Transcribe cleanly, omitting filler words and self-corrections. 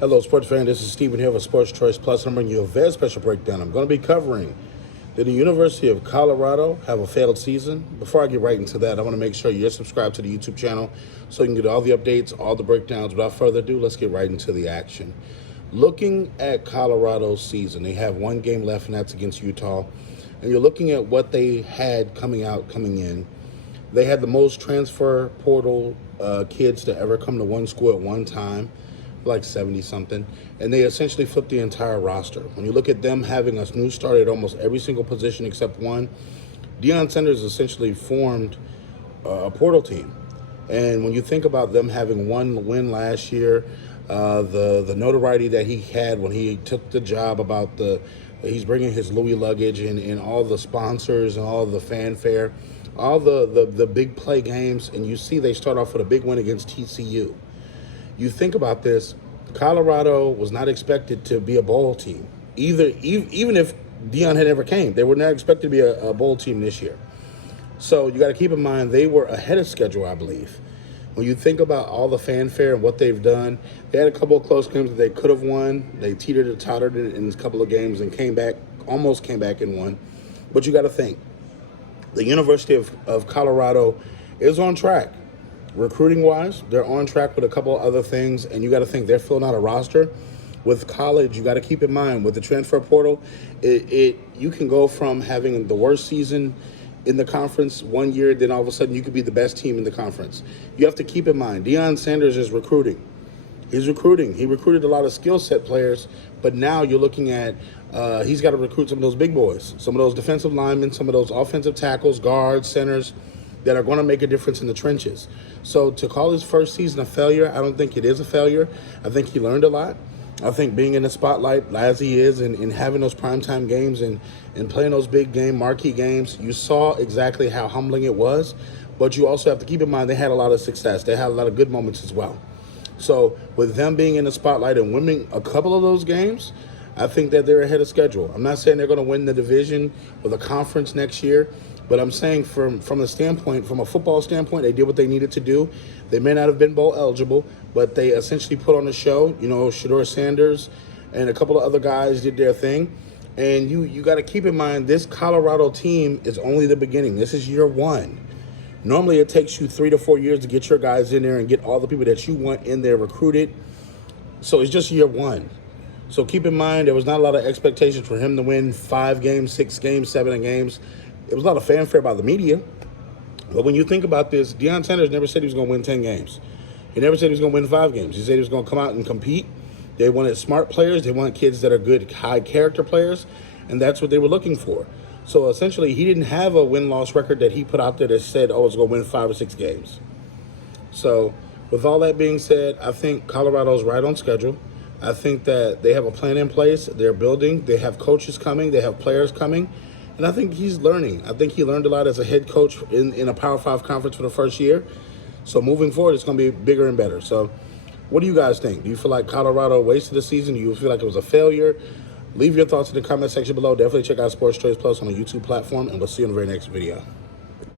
Hello, sports fan. This is Stephen here with Sports Choice Plus. I'm bringing you a very special breakdown. I'm going to be covering, did the University of Colorado have a failed season? Before I get right into that, I want to make sure you're subscribed to the YouTube channel so you can get all the updates, all the breakdowns. Without further ado, let's get right into the action. Looking at Colorado's season, they have one game left, and that's against Utah. And you're looking at what they had coming in. They had the most transfer portal kids to ever come to one school at one time, like 70-something, and they essentially flipped the entire roster. When you look at them having a new start at almost every single position except one, Deion Sanders essentially formed a portal team. And when you think about them having one win last year, the notoriety that he had when he took the job about he's bringing his Louis luggage and all the sponsors and all the fanfare, all the big play games, and you see they start off with a big win against TCU. You think about this, Colorado was not expected to be a bowl team. Even if Deion had ever came, they were not expected to be a bowl team this year. So you got to keep in mind they were ahead of schedule, I believe. When you think about all the fanfare and what they've done, they had a couple of close games that they could have won. They teetered and tottered in a couple of games and almost came back and won. But you got to think, the University of Colorado is on track. Recruiting-wise, they're on track with a couple of other things, and you got to think they're filling out a roster. With college, you got to keep in mind, with the transfer portal, you can go from having the worst season in the conference one year, then all of a sudden you could be the best team in the conference. You have to keep in mind, Deion Sanders is recruiting. He's recruiting. He recruited a lot of skill set players, but now you're looking at he's got to recruit some of those big boys, some of those defensive linemen, some of those offensive tackles, guards, centers, that are going to make a difference in the trenches. So to call his first season a failure, I don't think it is a failure. I think he learned a lot. I think being in the spotlight as he is and having those primetime games and playing those big marquee games, you saw exactly how humbling it was. But you also have to keep in mind they had a lot of success. They had a lot of good moments as well. So with them being in the spotlight and winning a couple of those games, I think that they're ahead of schedule. I'm not saying they're going to win the division or the conference next year, but I'm saying from a football standpoint, they did what they needed to do. They may not have been bowl eligible, but they essentially put on a show. You know, Shedeur Sanders and a couple of other guys did their thing. And you got to keep in mind, this Colorado team is only the beginning. This is year one. Normally it takes you 3 to 4 years to get your guys in there and get all the people that you want in there recruited. So it's just year one. So keep in mind, there was not a lot of expectations for him to win 5 games, 6 games, 7 games. It was a lot of fanfare by the media. But when you think about this, Deion Sanders never said he was going to win 10 games. He never said he was going to win 5 games. He said he was going to come out and compete. They wanted smart players. They wanted kids that are good, high-character players, and that's what they were looking for. So essentially, he didn't have a win-loss record that he put out there that said, oh, it's going to win 5 or 6 games. So with all that being said, I think Colorado's right on schedule. I think that they have a plan in place. They're building. They have coaches coming. They have players coming. And I think he's learning. I think he learned a lot as a head coach in a Power 5 conference for the first year. So moving forward, it's going to be bigger and better. So what do you guys think? Do you feel like Colorado wasted the season? Do you feel like it was a failure? Leave your thoughts in the comment section below. Definitely check out Sports Choice Plus on the YouTube platform, and we'll see you in the very next video.